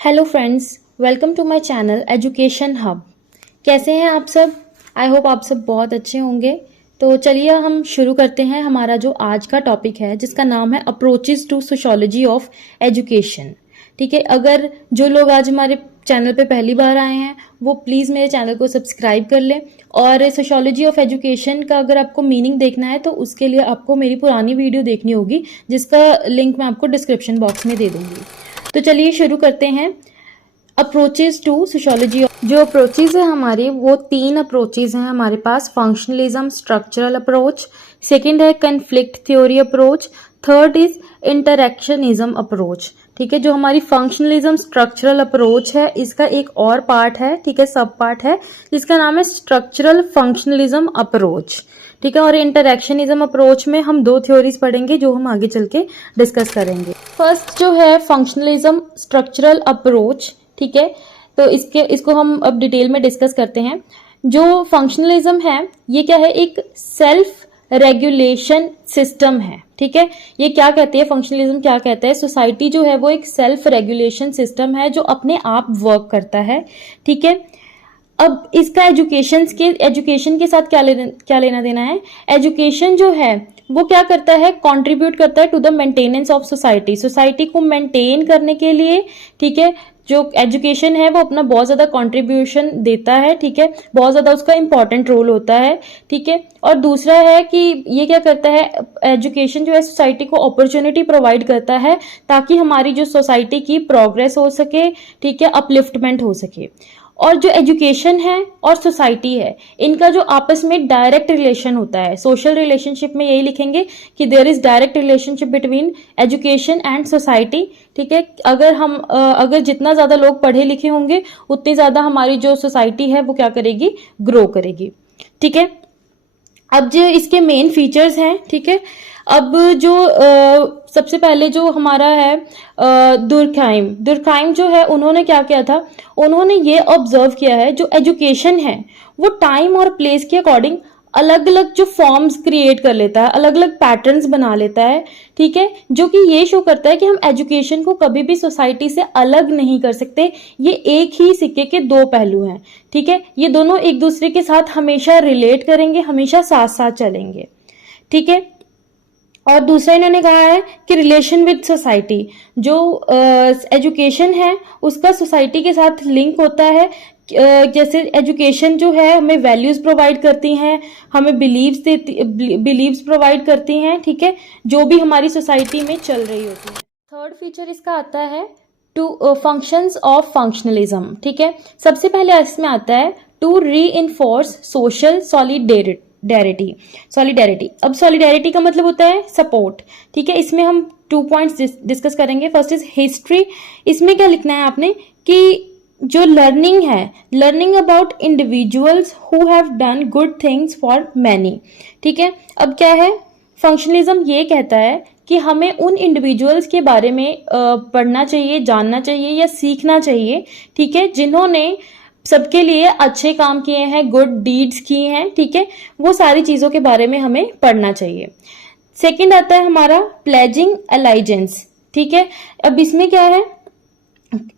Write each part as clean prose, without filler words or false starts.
Hello friends, welcome to my channel Education Hub. कैसे हैं आप सब? आई होप आप सब बहुत अच्छे होंगे। तो चलिए हम शुरू करते हैं हमारा जो आज का टॉपिक है, जिसका नाम है approaches to sociology of education. ठीक है, अगर जो लोग आज हमारे चैनल पे पहली बार आए हैं वो प्लीज़ मेरे चैनल को सब्सक्राइब कर लें। और सोशियोलॉजी ऑफ एजुकेशन का अगर आपको मीनिंग देखना है तो उसके लिए आपको मेरी पुरानी वीडियो देखनी होगी, जिसका लिंक मैं आपको डिस्क्रिप्शन बॉक्स में दे दूंगी। तो चलिए शुरू करते हैं अप्रोचेज टू सोशियोलॉजी। जो अप्रोचेज है हमारे, वो 3 अप्रोचेज हैं हमारे पास। फंक्शनलिज्म स्ट्रक्चरल अप्रोच, सेकंड है conflict theory approach, third is interactionism approach. ठीक है, जो हमारी फंक्शनलिज्म स्ट्रक्चरल अप्रोच है इसका एक और पार्ट है, ठीक है, सब पार्ट है, जिसका नाम है स्ट्रक्चरल फंक्शनलिज्म अप्रोच। ठीक है, और इंटरेक्शनिज्म अप्रोच में हम 2 थ्योरीज पढ़ेंगे जो हम आगे चल के डिस्कस करेंगे। फर्स्ट जो है फंक्शनलिज्म स्ट्रक्चरल अप्रोच, ठीक है, तो इसको हम अब डिटेल में डिस्कस करते हैं। जो फंक्शनलिज्म है ये क्या है, एक सेल्फ रेगुलेशन सिस्टम है। ठीक है, ये क्या कहते हैं, फंक्शनलिज्म क्या कहता है, सोसाइटी जो है वो एक सेल्फ रेगुलेशन सिस्टम है जो अपने आप वर्क करता है। ठीक है, अब इसका एजुकेशन के साथ क्या लेना देना है। एजुकेशन जो है वो क्या करता है, कंट्रीब्यूट करता है to the maintenance of society. Society को मेंटेन करने के लिए, ठीक है, जो एजुकेशन है वो अपना बहुत ज्यादा कंट्रीब्यूशन देता है। ठीक है, बहुत ज्यादा उसका इंपॉर्टेंट रोल होता है। ठीक है, और दूसरा है कि ये क्या करता है, एजुकेशन जो है सोसाइटी को अपॉर्चुनिटी प्रोवाइड करता है ताकि हमारी जो सोसाइटी की प्रोग्रेस हो सके, ठीक है, अपलिफ्टमेंट हो सके। और जो एजुकेशन है और सोसाइटी है, इनका जो आपस में डायरेक्ट रिलेशन होता है, सोशल रिलेशनशिप में यही लिखेंगे कि there is direct relationship between education and society. ठीक है, अगर जितना ज्यादा लोग पढ़े लिखे होंगे उतनी ज्यादा हमारी जो सोसाइटी है वो क्या करेगी, ग्रो करेगी। ठीक है, अब जो इसके मेन फीचर्स हैं, ठीक है, अब जो सबसे पहले जो हमारा है दुर्खाइम जो है, उन्होंने क्या किया था, उन्होंने ये ऑब्जर्व किया है जो एजुकेशन है वो टाइम और प्लेस के अकॉर्डिंग अलग अलग जो फॉर्म्स क्रिएट कर लेता है, अलग अलग पैटर्न्स बना लेता है। ठीक है, जो कि ये शो करता है कि हम एजुकेशन को कभी भी सोसाइटी से अलग नहीं कर सकते। ये एक ही सिक्के के 2 पहलू हैं। ठीक है, ये दोनों एक दूसरे के साथ हमेशा रिलेट करेंगे, हमेशा साथ साथ चलेंगे। ठीक है, और दूसरा इन्होंने कहा है कि रिलेशन विद सोसाइटी, जो एजुकेशन है उसका सोसाइटी के साथ लिंक होता है। जैसे एजुकेशन जो है हमें वैल्यूज प्रोवाइड करती हैं, हमें बिलीव्स प्रोवाइड करती हैं। ठीक है, जो भी हमारी सोसाइटी में चल रही होती है। थर्ड फीचर इसका आता है टू फंक्शंस ऑफ फंक्शनलिज्म। ठीक है, सबसे पहले इसमें आता है to reinforce social solidarity. अब सॉलिडेरिटी का मतलब होता है सपोर्ट। ठीक है, इसमें हम 2 पॉइंट्स डिस्कस करेंगे। First is history. इसमें क्या लिखना है आपने कि जो लर्निंग है, learning about individuals who have done good things for many. ठीक है, अब क्या है, फंक्शनलिज्म ये कहता है कि हमें उन इंडिविजुअल्स के बारे में पढ़ना चाहिए, जानना चाहिए या सीखना चाहिए। ठीक है, जिन्होंने सबके लिए अच्छे काम किए हैं, गुड डीड्स किए हैं। ठीक है, वो सारी चीजों के बारे में हमें पढ़ना चाहिए। सेकंड आता है हमारा प्लेजिंग अलाइजेंस। ठीक है, अब इसमें क्या है,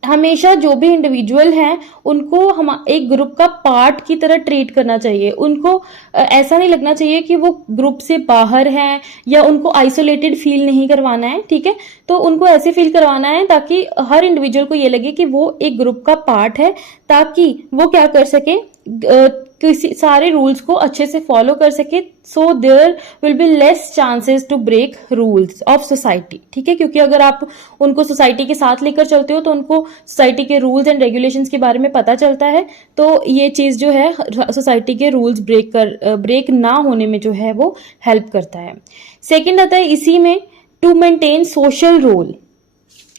हमेशा जो भी इंडिविजुअल हैं उनको हम एक ग्रुप का पार्ट की तरह ट्रीट करना चाहिए। उनको ऐसा नहीं लगना चाहिए कि वो ग्रुप से बाहर हैं या उनको आइसोलेटेड फील नहीं करवाना है। ठीक है, तो उनको ऐसे फील करवाना है ताकि हर इंडिविजुअल को ये लगे कि वो एक ग्रुप का पार्ट है, ताकि वो क्या कर सके, किसी सारे रूल्स को अच्छे से फॉलो कर सके। So there will be less chances to break rules of society. ठीक है, क्योंकि अगर आप उनको सोसाइटी के साथ लेकर चलते हो तो उनको सोसाइटी के रूल्स एंड रेगुलेशंस के बारे में पता चलता है, तो ये चीज जो है सोसाइटी के रूल्स ब्रेक ना होने में जो है वो हेल्प करता है। सेकेंड आता है इसी में टू मेंटेन सोशल रोल।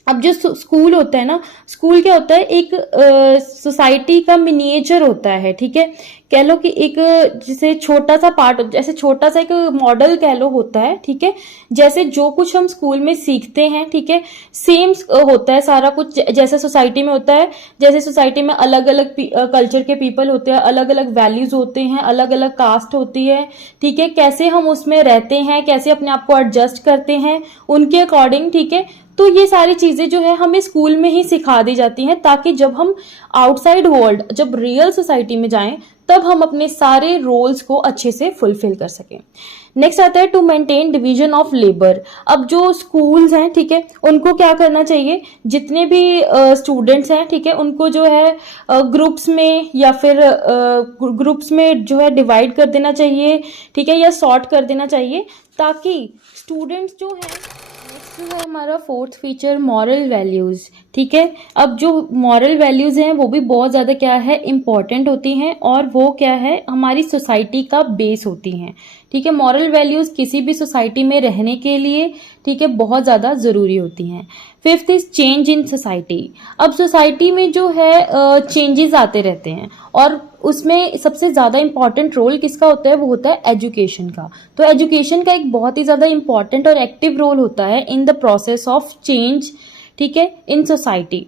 अब जो स्कूल होता है ना, स्कूल क्या होता है, एक सोसाइटी का मिनिएचर होता है। ठीक है, कह लो कि एक जैसे छोटा सा पार्ट, जैसे छोटा सा एक मॉडल कह लो होता है, ठीक है। जैसे जो कुछ हम स्कूल में सीखते हैं, ठीक है, सेम होता है सारा कुछ जैसे सोसाइटी में होता है। जैसे सोसाइटी में अलग अलग कल्चर के पीपल होते हैं, अलग अलग वैल्यूज होते हैं, अलग अलग कास्ट होती है, ठीक है। कैसे हम उसमें रहते हैं, कैसे अपने आप को एडजस्ट करते हैं उनके अकॉर्डिंग, ठीक है। तो ये सारी चीजें जो है हमें स्कूल में ही सिखा दी जाती हैं, ताकि जब हम आउटसाइड वर्ल्ड, जब रियल सोसाइटी में जाएं, तब हम अपने सारे रोल्स को अच्छे से फुलफिल कर सकें। नेक्स्ट आता है to maintain division of labour. अब जो स्कूल्स हैं, ठीक है, उनको क्या करना चाहिए, जितने भी स्टूडेंट्स हैं, ठीक है, उनको जो है ग्रुप्स में या फिर ग्रुप्स में जो है डिवाइड कर देना चाहिए, ठीक है, या सॉर्ट कर देना चाहिए, ताकि स्टूडेंट्स जो है, नेक्स्ट है हमारा फोर्थ फीचर मॉरल वैल्यूज, ठीक है। अब जो मॉरल वैल्यूज हैं वो भी बहुत ज्यादा क्या है, इंपॉर्टेंट होती हैं, और वो क्या है, हमारी सोसाइटी का बेस होती हैं, ठीक है। मॉरल वैल्यूज किसी भी सोसाइटी में रहने के लिए, ठीक है, बहुत ज्यादा जरूरी होती हैं। Fifth is change in society. अब सोसाइटी में जो है चेंजेस आते रहते हैं, और उसमें सबसे ज्यादा इंपॉर्टेंट रोल किसका होता है, वो होता है एजुकेशन का। तो एजुकेशन का एक बहुत ही ज्यादा इंपॉर्टेंट और एक्टिव रोल होता है in the process of change, ठीक है, इन सोसाइटी।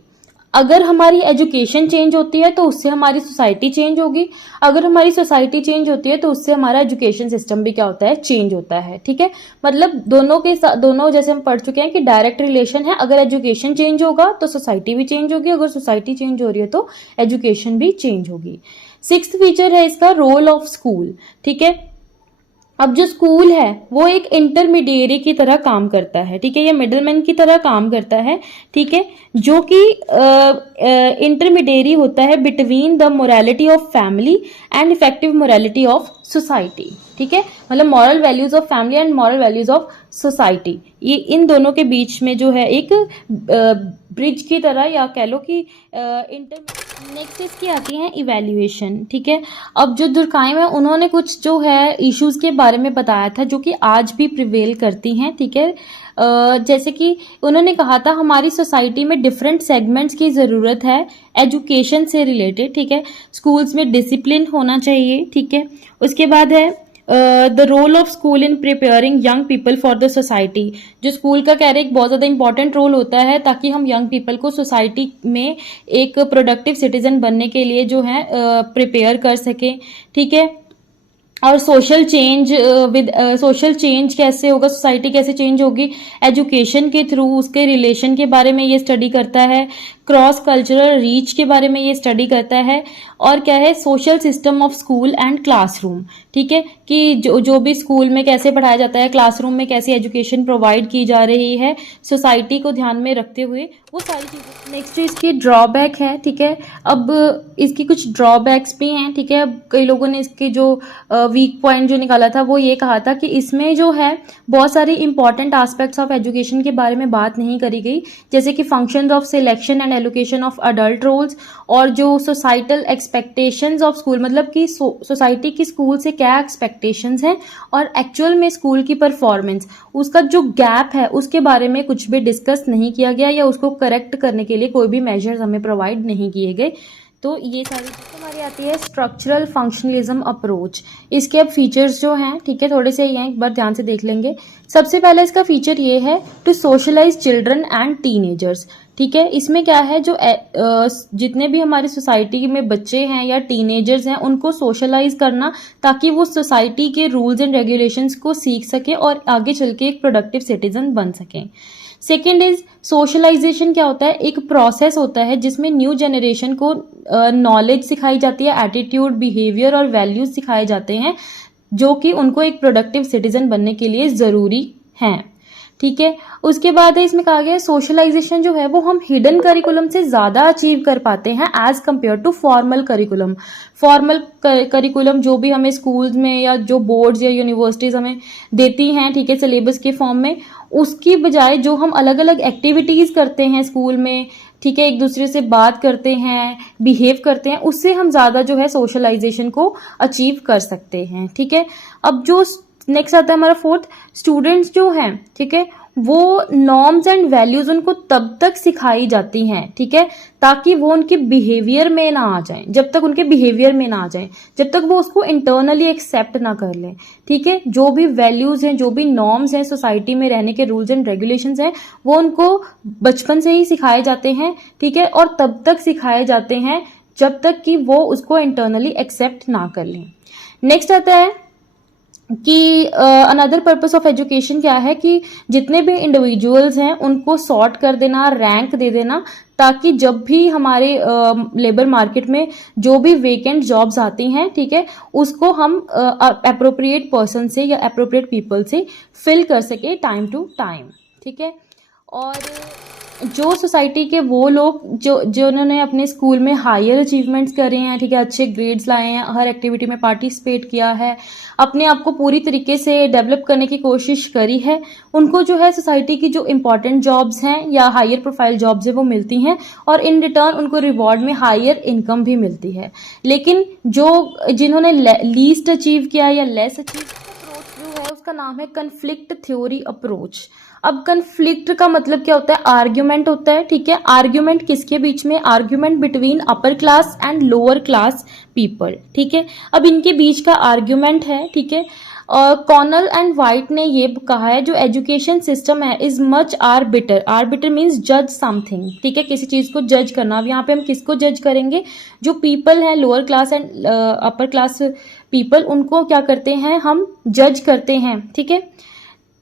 अगर हमारी एजुकेशन चेंज होती है तो उससे हमारी सोसाइटी चेंज होगी, अगर हमारी सोसाइटी चेंज होती है तो उससे हमारा एजुकेशन सिस्टम भी क्या होता है, चेंज होता है, ठीक है। मतलब दोनों के साथ, दोनों जैसे हम पढ़ चुके हैं कि डायरेक्ट रिलेशन है। अगर एजुकेशन चेंज होगा तो सोसाइटी भी चेंज होगी, अगर सोसाइटी चेंज हो रही है तो एजुकेशन भी चेंज होगी। सिक्स्थ फीचर है इसका रोल ऑफ स्कूल, ठीक है। अब जो स्कूल है वो एक इंटरमीडिएरी की तरह काम करता है, ठीक है, या मिडलमैन की तरह काम करता है, ठीक है, जो कि इंटरमीडिएरी होता है between the morality of family and effective morality of society, ठीक है। मतलब moral values of family and moral values of society, ये इन दोनों के बीच में जो है एक ब्रिज की तरह, या कह लो कि नेक्स्ट इसकी आती है इवैल्यूएशन, ठीक है। अब जो दुर्खाइम है उन्होंने कुछ जो है इश्यूज के बारे में बताया था जो कि आज भी प्रिवेल करती हैं, ठीक है। जैसे कि उन्होंने कहा था हमारी सोसाइटी में डिफरेंट सेगमेंट्स की ज़रूरत है एजुकेशन से रिलेटेड, ठीक है। स्कूल्स में डिसिप्लिन होना चाहिए, ठीक है। उसके बाद है the role of school in preparing young people for the society. जो स्कूल का कह रहे एक बहुत ज़्यादा इंपॉर्टेंट रोल होता है, ताकि हम यंग पीपल को सोसाइटी में एक प्रोडक्टिव सिटीजन बनने के लिए जो है प्रिपेयर कर सकें, ठीक है। और सोशल चेंज कैसे होगा, सोसाइटी कैसे चेंज होगी, एजुकेशन के थ्रू, उसके रिलेशन के बारे में ये स्टडी करता है, क्रॉस कल्चरल रीच के बारे में ये स्टडी करता है, और क्या है, social system of school and classroom, ठीक है, कि जो भी स्कूल में कैसे पढ़ाया जाता है, क्लासरूम में कैसी एजुकेशन प्रोवाइड की जा रही है, सोसाइटी को ध्यान में रखते हुए, वो सारी चीजें। नेक्स्ट इसकी ड्रॉबैक है, ठीक है। अब इसकी कुछ ड्रॉबैक्स भी हैं, ठीक है। अब कई लोगों ने इसके जो वीक पॉइंट जो निकाला था वो ये कहा था कि इसमें जो है बहुत सारी इंपॉर्टेंट एस्पेक्ट्स ऑफ एजुकेशन के बारे में बात नहीं करी गई, जैसे कि functions of selection and allocation of adult roles, और जो सोसाइटल एक्सपेक्टेशंस ऑफ स्कूल, मतलब कि सोसाइटी की स्कूल से क्या एक्सपेक्टेशंस हैं, और एक्चुअल में स्कूल की परफॉर्मेंस, उसका जो गैप है उसके बारे में कुछ भी डिस्कस नहीं किया गया, या उसको करेक्ट करने के लिए कोई भी मेजर्स हमें प्रोवाइड नहीं किए गए। तो ये सारी हमारी आती है स्ट्रक्चरल फंक्शनलिज्म अप्रोच। इसके अब फीचर्स जो हैं, ठीक है, थोड़े से ही हैं, एक बार ध्यान से देख लेंगे। सबसे पहले इसका फीचर ये है to socialise children and teenagers, ठीक है। इसमें क्या है, जो जितने भी हमारी सोसाइटी में बच्चे हैं या टीनेजर्स हैं उनको सोशलाइज करना, ताकि वो सोसाइटी के रूल्स एंड रेगुलेशंस को सीख सके और आगे चल के एक प्रोडक्टिव सिटीजन बन सकें। Second is socialisation. क्या होता है, एक प्रोसेस होता है जिसमें न्यू जनरेशन को नॉलेज सिखाई जाती है, एटीट्यूड, बिहेवियर और वैल्यूज सिखाए जाते हैं, जो कि उनको एक प्रोडक्टिव सिटीजन बनने के लिए जरूरी हैं, ठीक है। उसके बाद है इसमें कहा गया है सोशलाइजेशन जो है वो हम हिडन करिकुलम से ज्यादा अचीव कर पाते हैं as compare to formal curriculum. Formal curriculum जो भी हमें स्कूल्स में या जो बोर्ड्स या यूनिवर्सिटीज हमें देती हैं, ठीक है, सिलेबस के फॉर्म में, उसकी बजाय जो हम अलग अलग एक्टिविटीज करते हैं स्कूल में, ठीक है, एक दूसरे से बात करते हैं, बिहेव करते हैं, उससे हम ज्यादा जो है सोशलाइजेशन को अचीव कर सकते हैं, ठीक है। अब जो नेक्स्ट आता है हमारा फोर्थ, स्टूडेंट्स जो हैं, ठीक है, वो नॉर्म्स एंड वैल्यूज उनको तब तक सिखाई जाती हैं, ठीक है, ताकि वो उनके बिहेवियर में ना आ जाए, जब तक उनके बिहेवियर में ना आ जाए, जब तक वो उसको इंटरनली एक्सेप्ट ना कर लें, ठीक है। जो भी वैल्यूज हैं, जो भी नॉर्म्स हैं, सोसाइटी में रहने के रूल्स एंड रेगुलेशंस हैं, वो उनको बचपन से ही सिखाए जाते हैं, ठीक है, और तब तक सिखाए जाते हैं जब तक कि वो उसको इंटरनली एक्सेप्ट ना कर लें। नेक्स्ट आता है कि अनदर पर्पस ऑफ एजुकेशन क्या है कि जितने भी इंडिविजुअल्स हैं उनको सॉर्ट कर देना, रैंक दे देना, ताकि जब भी हमारे लेबर मार्केट में जो भी वेकेंट जॉब्स आती हैं, ठीक है, उसको हम अप्रोप्रिएट पर्सन से या अप्रोप्रिएट पीपल से फिल कर सके टाइम टू टाइम, ठीक है। और जो सोसाइटी के वो लोग जो जिन्होंने अपने स्कूल में हायर अचीवमेंट्स करे हैं, ठीक है, अच्छे ग्रेड्स लाए हैं, हर एक्टिविटी में पार्टिसिपेट किया है, अपने आप को पूरी तरीके से डेवलप करने की कोशिश करी है, उनको जो है सोसाइटी की जो इंपॉर्टेंट जॉब्स हैं या हायर प्रोफाइल जॉब्स है वो मिलती हैं, और इन रिटर्न उनको रिवॉर्ड में हायर इनकम भी मिलती है। लेकिन जो जिन्होंने लीस्ट अचीव किया या लेस अचीव, अप्रोच जो है उसका नाम है कन्फ्लिक्ट थ्योरी अप्रोच। अब कन्फ्लिक्ट का मतलब क्या होता है? आर्ग्यूमेंट होता है, ठीक है। आर्ग्यूमेंट किसके बीच में? Argument between upper class and lower class people, ठीक है। अब इनके बीच का आर्ग्यूमेंट है, ठीक है। और कॉर्नल एंड वाइट ने ये कहा है जो एजुकेशन सिस्टम है is much arbiter. Arbiter means जज समथिंग, ठीक है, किसी चीज को जज करना। अब यहाँ पे हम किसको जज करेंगे? जो पीपल हैं, lower class and upper class people, उनको क्या करते हैं? हम जज करते हैं, ठीक है।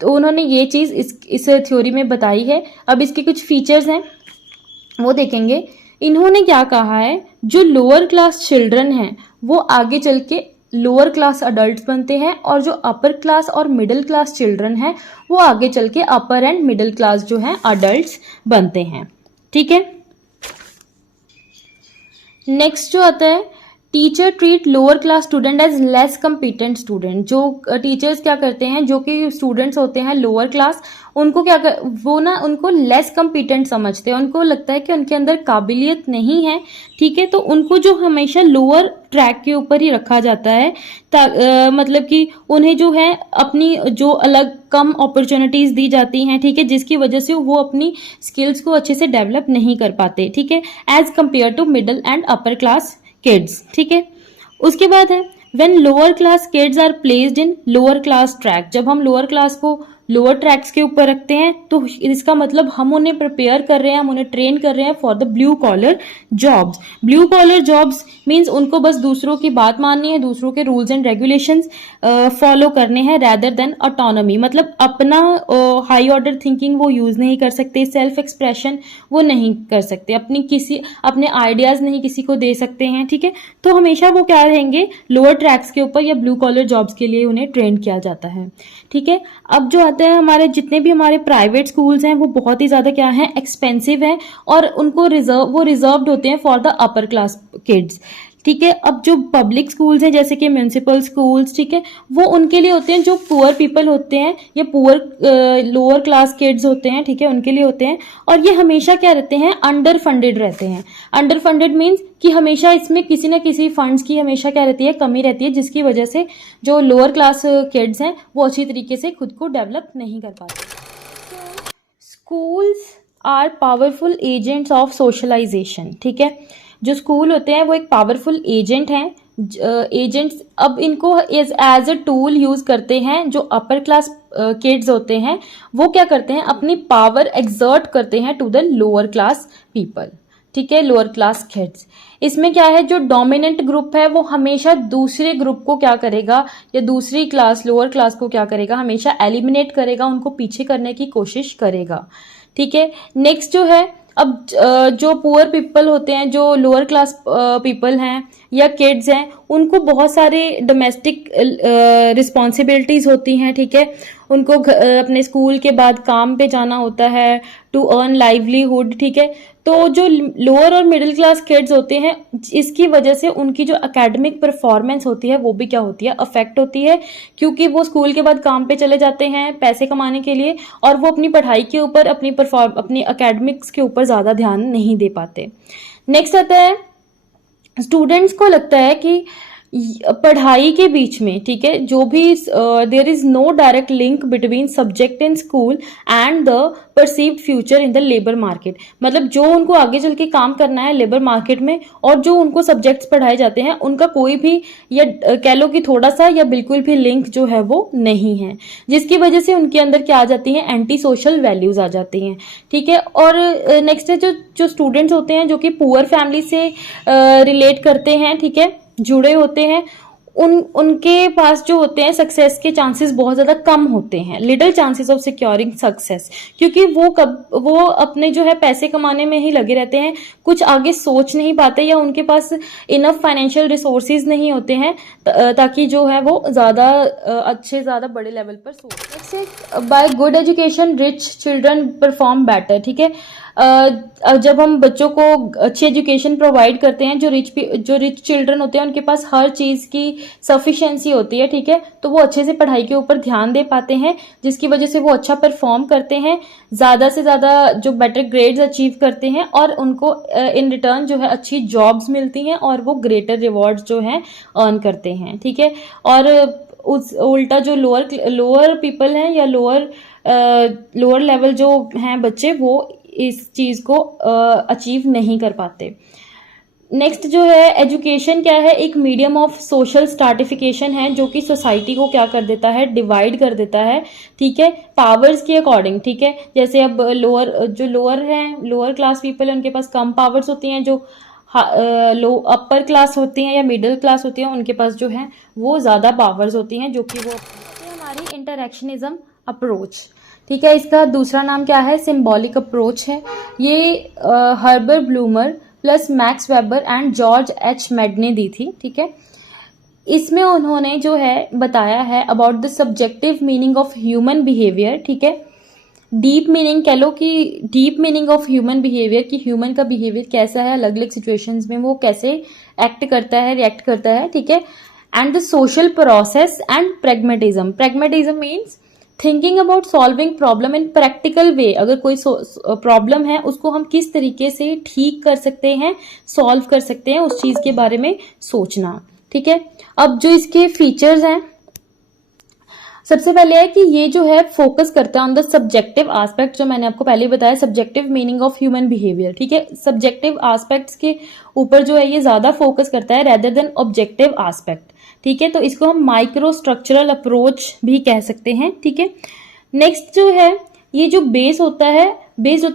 तो उन्होंने ये चीज इस थ्योरी में बताई है। अब इसके कुछ फीचर्स हैं वो देखेंगे। इन्होंने क्या कहा है, जो लोअर क्लास चिल्ड्रन हैं वो आगे चल के लोअर क्लास अडल्ट बनते हैं, और जो अपर क्लास और मिडिल क्लास चिल्ड्रन हैं वो आगे चल के अपर एंड मिडिल क्लास जो हैं अडल्ट्स बनते हैं, ठीक है। नेक्स्ट जो आता है, teacher treat lower class student as less competent student. जो टीचर्स क्या करते हैं, जो कि स्टूडेंट्स होते हैं लोअर क्लास, उनको वो ना उनको लेस कम्पिटेंट समझते हैं। उनको लगता है कि उनके अंदर काबिलियत नहीं है, ठीक है, तो उनको जो हमेशा लोअर ट्रैक के ऊपर ही रखा जाता है, मतलब कि उन्हें जो है अपनी जो अलग कम अपॉर्चुनिटीज दी जाती हैं, ठीक है, जिसकी वजह से वो अपनी स्किल्स को अच्छे से डेवलप नहीं कर पाते, ठीक है, as compare to middle and upper class kids, ठीक है। उसके बाद है when lower class kids are placed in lower class track. जब हम लोअर क्लास को लोअर ट्रैक्स के ऊपर रखते हैं तो इसका मतलब हम उन्हें प्रिपेयर कर रहे हैं, हम उन्हें ट्रेन कर रहे हैं for the blue collar jobs. Blue collar jobs means उनको बस दूसरों की बात माननी है, दूसरों के रूल्स एंड रेगुलेशंस फॉलो करने हैं, रैदर देन ऑटोनॉमी। मतलब अपना हाई ऑर्डर थिंकिंग वो यूज नहीं कर सकते, सेल्फ एक्सप्रेशन वो नहीं कर सकते, अपने आइडियाज नहीं किसी को दे सकते हैं, ठीक है। तो हमेशा वो क्या रहेंगे? लोअर ट्रैक्स के ऊपर या ब्लू कॉलर जॉब्स के लिए उन्हें ट्रेन किया जाता है, ठीक है। अब जो आता है, हमारे जितने भी हमारे प्राइवेट स्कूल्स हैं वो बहुत ही ज्यादा क्या है, एक्सपेंसिव है, और उनको रिजर्व्ड होते हैं for the upper class kids, ठीक है। अब जो पब्लिक स्कूल्स हैं जैसे कि म्यूनिसिपल स्कूल्स, ठीक है, वो उनके लिए होते हैं जो पुअर पीपल होते हैं या पुअर लोअर क्लास किड्स होते हैं, ठीक है, उनके लिए होते हैं। और ये हमेशा क्या रहते हैं? अंडर फंडेड रहते हैं। अंडर फंडेड मीन्स कि हमेशा इसमें किसी ना किसी फंड्स की हमेशा क्या रहती है? कमी रहती है, जिसकी वजह से जो लोअर क्लास किड्स हैं वो अच्छी तरीके से खुद को डेवलप नहीं कर पाते। Schools are powerful agents of socialisation, ठीक है। जो स्कूल होते हैं वो एक पावरफुल एजेंट हैं, एजेंट्स। अब इनको एज अ टूल यूज करते हैं। जो अपर क्लास किड्स होते हैं वो क्या करते हैं? अपनी पावर एक्सर्ट करते हैं to the lower class people, ठीक है, लोअर क्लास किड्स। इसमें क्या है, जो डोमिनेंट ग्रुप है वो हमेशा दूसरे ग्रुप को क्या करेगा, या दूसरी क्लास लोअर क्लास को क्या करेगा? हमेशा एलिमिनेट करेगा, उनको पीछे करने की कोशिश करेगा, ठीक है। नेक्स्ट जो है, अब जो पुअर पीपल होते हैं, जो लोअर क्लास पीपल हैं या किड्स हैं, उनको बहुत सारे डोमेस्टिक रिस्पॉन्सिबिलिटीज होती हैं, ठीक है। उनको अपने स्कूल के बाद काम पे जाना होता है टू अर्न लाइवलीहुड, ठीक है। तो जो लोअर और मिडिल क्लास किड्स होते हैं, इसकी वजह से उनकी जो एकेडमिक परफॉर्मेंस होती है वो भी क्या होती है? अफेक्ट होती है, क्योंकि वो स्कूल के बाद काम पे चले जाते हैं पैसे कमाने के लिए, और वो अपनी पढ़ाई के ऊपर अपनी एकेडमिक्स के ऊपर ज्यादा ध्यान नहीं दे पाते। नेक्स्ट आता है, स्टूडेंट्स को लगता है कि पढ़ाई के बीच में, ठीक है, जो भी there is no direct link between subject in school and the perceived future in the labour market. मतलब जो उनको आगे चल के काम करना है लेबर मार्केट में और जो उनको सब्जेक्ट्स पढ़ाए जाते हैं उनका कोई भी, या कह लो कि थोड़ा सा या बिल्कुल भी लिंक जो है वो नहीं है, जिसकी वजह से उनके अंदर क्या आ जाती है, एंटी सोशल वैल्यूज आ जाती हैं, ठीक है। और नेक्स्ट है जो स्टूडेंट्स होते हैं जो कि पुअर फैमिली से रिलेट करते हैं, ठीक है, जुड़े होते हैं, उनके पास जो होते हैं सक्सेस के चांसेस बहुत ज्यादा कम होते हैं, little chances of securing success, क्योंकि वो अपने जो है पैसे कमाने में ही लगे रहते हैं, कुछ आगे सोच नहीं पाते या उनके पास इनफ फाइनेंशियल रिसोर्सेज नहीं होते हैं ताकि जो है वो ज्यादा बड़े लेवल पर सोच। By good education rich children perform better, ठीक है। जब हम बच्चों को अच्छी एजुकेशन प्रोवाइड करते हैं, जो रिच चिल्ड्रन होते हैं उनके पास हर चीज की सफिशिएंसी होती है, ठीक है, तो वो अच्छे से पढ़ाई के ऊपर ध्यान दे पाते हैं, जिसकी वजह से वो अच्छा परफॉर्म करते हैं, ज्यादा से ज्यादा जो बेटर ग्रेड्स अचीव करते हैं और उनको इन रिटर्न जो है अच्छी जॉब्स मिलती हैं और वो ग्रेटर रिवॉर्ड्स जो है अर्न करते हैं, ठीक है। और उस उल्टा जो लोअर पीपल हैं या लोअर लेवल जो हैं बच्चे, वो इस चीज को अचीव नहीं कर पाते। नेक्स्ट जो है एजुकेशन क्या है, एक मीडियम ऑफ सोशल स्ट्रैटिफिकेशन है जो कि सोसाइटी को क्या कर देता है, डिवाइड कर देता है, ठीक है, पावर्स के अकॉर्डिंग, ठीक है। जैसे अब लोअर क्लास पीपल है उनके पास कम पावर्स होती हैं, जो अपर क्लास होती हैं या मिडिल क्लास होती हैं उनके पास जो है वो ज्यादा पावर्स होती हैं, जो कि वो हमारी इंटरैक्शनिज्म अप्रोच, ठीक है। इसका दूसरा नाम क्या है, सिंबॉलिक अप्रोच है। ये Herbert bloomer plus max weber and George H made ने दी थी, ठीक है। इसमें उन्होंने जो है बताया है about the subjective meaning of human behaviour, ठीक है। डीप मीनिंग कह लो कि deep meaning of human behaviour, कि ह्यूमन का बिहेवियर कैसा है, अलग अलग सिचुएशंस में वो कैसे एक्ट करता है, रिएक्ट करता है, ठीक है। And the social process and pragmatism means thinking about solving problem in practical way. अगर कोई प्रॉब्लम है उसको हम किस तरीके से ठीक कर सकते हैं, सॉल्व कर सकते हैं, उस चीज के बारे में सोचना, ठीक है। अब जो इसके फीचर्स हैं, सबसे पहले है कि ये जो है फोकस करता है ऑन द सब्जेक्टिव एस्पेक्ट, जो मैंने आपको पहले बताया, subjective meaning of human behaviour, ठीक है। सब्जेक्टिव एस्पेक्ट्स के ऊपर जो है ये ज्यादा फोकस करता है रेदर देन ऑब्जेक्टिव एस्पेक्ट, ठीक है। तो इसको हम माइक्रो स्ट्रक्चरल अप्रोच भी कह सकते हैं, ठीक है। नेक्स्ट जो है ये जो बेस्ड होता है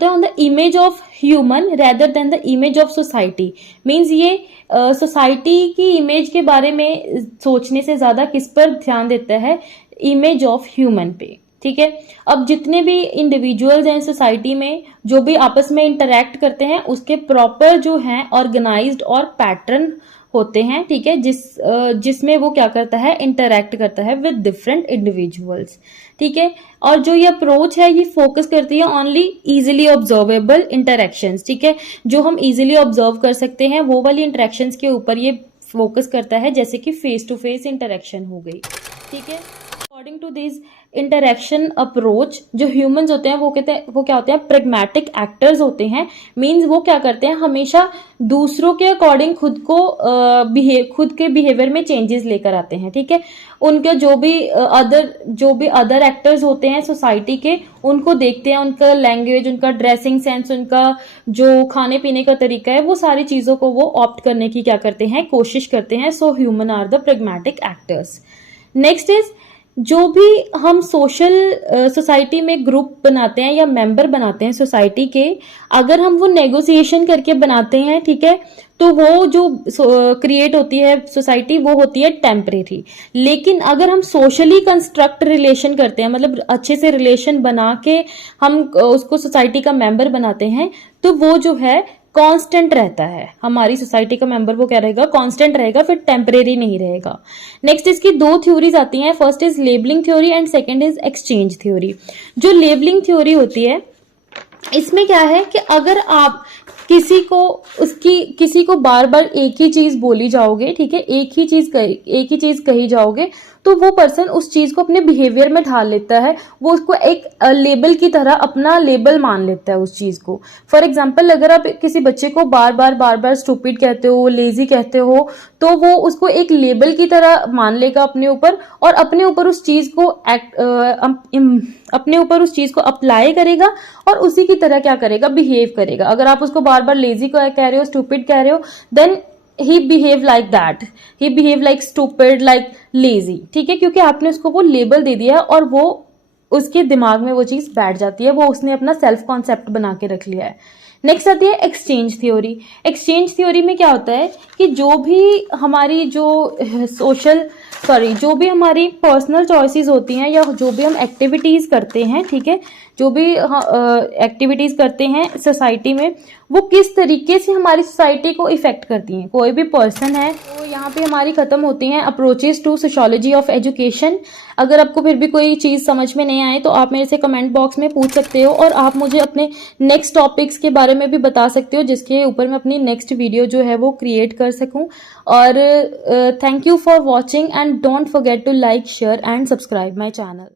on the image of human rather than the image of society. Means ये सोसाइटी की इमेज के बारे में सोचने से ज्यादा किस पर ध्यान देता है, इमेज ऑफ ह्यूमन पे, ठीक है। अब जितने भी इंडिविजुअल्स हैं सोसाइटी में, जो भी आपस में इंटरेक्ट करते हैं, उसके प्रॉपर जो हैं ऑर्गेनाइज्ड और पैटर्न होते हैं, ठीक है, जिसमें वो क्या करता है, इंटरेक्ट करता है विद डिफरेंट इंडिविजुअल्स, ठीक है। और जो ये अप्रोच है ये फोकस करती है ओनली इजीली ऑब्जर्वेबल इंटरेक्शंस, ठीक है, जो हम इजीली ऑब्जर्व कर सकते हैं वो वाली इंटरेक्शंस के ऊपर ये फोकस करता है, जैसे कि फेस टू फेस इंटरेक्शन हो गई, ठीक है। According to this interaction approach, जो ह्यूमंस होते हैं वो क्या होते हैं, प्रेगमेटिक एक्टर्स होते हैं। मींस वो क्या करते हैं, हमेशा दूसरों के अकॉर्डिंग खुद के बिहेवियर में चेंजेस लेकर आते हैं, ठीक है। उनके जो भी अदर एक्टर्स होते हैं सोसाइटी के, उनको देखते हैं, उनका लैंग्वेज, उनका ड्रेसिंग सेंस, उनका जो खाने पीने का तरीका है, वो सारी चीजों को वो ऑप्ट करने की क्या करते हैं, कोशिश करते हैं। So human are the pragmatic actors. Next is, जो भी हम सोसाइटी में ग्रुप बनाते हैं या मेंबर बनाते हैं सोसाइटी के, अगर हम वो नेगोशिएशन करके बनाते हैं, ठीक है, तो वो जो क्रिएट होती है सोसाइटी वो होती है टेम्परेरी। लेकिन अगर हम सोशली कंस्ट्रक्ट रिलेशन करते हैं, मतलब अच्छे से रिलेशन बना के हम उसको सोसाइटी का मेंबर बनाते हैं, तो वो जो है कांस्टेंट रहता है। हमारी सोसाइटी का मेंबर वो क्या रहेगा, कांस्टेंट रहेगा, फिर टेम्परेरी नहीं रहेगा। नेक्स्ट इसकी दो थ्योरीज आती हैं, first is labelling theory and second is exchange theory. जो लेबलिंग थ्योरी होती है, इसमें क्या है कि अगर आप किसी को बार बार एक ही चीज बोली जाओगे, ठीक है, एक ही चीज कही जाओगे, तो वो पर्सन उस चीज को अपने बिहेवियर में ढाल लेता है, वो उसको एक लेबल की तरह अपना लेबल मान लेता है उस चीज को। फॉर एग्जाम्पल, अगर आप किसी बच्चे को बार बार स्टूपिड कहते हो, लेजी कहते हो, तो वो उसको एक लेबल की तरह मान लेगा अपने ऊपर, और अपने ऊपर उस चीज को अपने ऊपर उस चीज को अप्लाई करेगा, और उसी की तरह क्या करेगा, बिहेव करेगा। अगर आप उसको बार बार लेजी कह रहे हो, स्टूपिड कह रहे हो, then he behave like that, he behave like stupid, like lazy, ठीक है, क्योंकि आपने उसको वो लेबल दे दिया और वो उसके दिमाग में वो चीज बैठ जाती है, वो उसने अपना सेल्फ कॉन्सेप्ट बना के रख लिया है। नेक्स्ट आती है एक्सचेंज थ्योरी। एक्सचेंज थ्योरी में क्या होता है कि जो भी हमारी जो भी हमारी पर्सनल चॉइसेस होती हैं, या जो भी हम एक्टिविटीज करते हैं, ठीक है, जो भी एक्टिविटीज करते हैं सोसाइटी में, वो किस तरीके से हमारी सोसाइटी को इफेक्ट करती हैं। कोई भी पर्सन है, तो यहाँ पे हमारी खत्म होती हैं approaches to sociology of education. अगर आपको फिर भी कोई चीज समझ में नहीं आए तो आप मेरे से कमेंट बॉक्स में पूछ सकते हो, और आप मुझे अपने नेक्स्ट टॉपिक्स के बारे में भी बता सकते हो, जिसके ऊपर मैं अपनी नेक्स्ट वीडियो जो है वो क्रिएट कर सकूं। और thank you for watching, and don't forget to like, share and subscribe my channel.